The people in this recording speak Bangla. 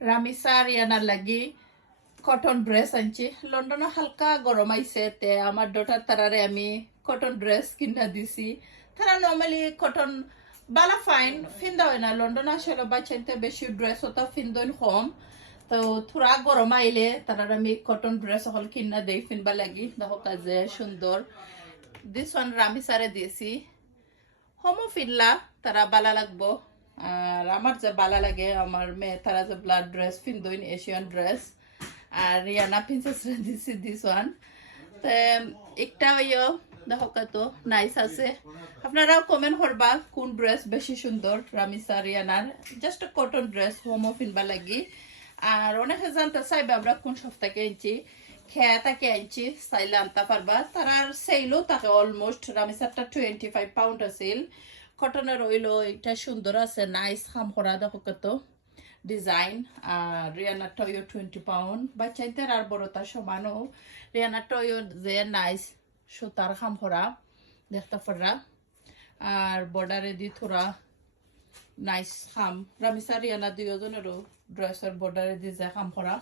রামিসা রিয়ানার লাগি কটন ড্রেস আনছি লন্ডনে হালকা গরম আইছে তে আমার ডটার তারারে আমি কটন ড্রেস কিনা দিছি তারা নর্মালি কটন বালা ফাইন ফিন্দা হয় না লন্ডন আসলে বাচ্চাইতে বেশি ড্রেস হতো ফিন্দন কম তো থোড়া গরম আইলে তারা আমি কটন ড্রেস হল কিনা দেই ফিনবা লাগি দেখো কাজে সুন্দর দিস ওয়ান রামিসারে দিয়েছি হোমো ফিনলা তারা বালা লাগবো আর আমার যে বালা লাগে আমার মেয়ে তারা যে ব্লাড ড্রেস ফিন্দইন এশিয়ান ড্রেস আর রিয়ানা প্রিন্সেস দিছি দিস ওয়ান তো একটা ইয়ে দেখো কত নাইস আছে আপনারাও কমেন্ট করবা কোন ড্রেস বেশি সুন্দর রামিসা রিয়ানার জাস্ট কটন ড্রেস হোমো ফিনবা লাগি আর অনেকে জানতে চাইবে আমরা কোন সপ্তাহে আনছি খেয়া তাকে আনছি চাইলে আনতে পারবা তার সেলও তাকে অলমোস্ট রামিসারটা 25 পাউন্ড আছিল কটনের ওইলো এটা সুন্দর আছে নাইস খাম করা দেখো কত ডিজাইন আর রিয়ানারটা 20 পাউন্ড বাচ্চাইদের আর বড়টার সমানও রিয়ানারটা যে নাইস সুতার খাম করা দেখতে পারা আর বর্ডারে দি থোড়া নাইস খাম রামিসা রিয়ানা দুজনেরও ড্রেসের বর্ডারে দি যে খাম করা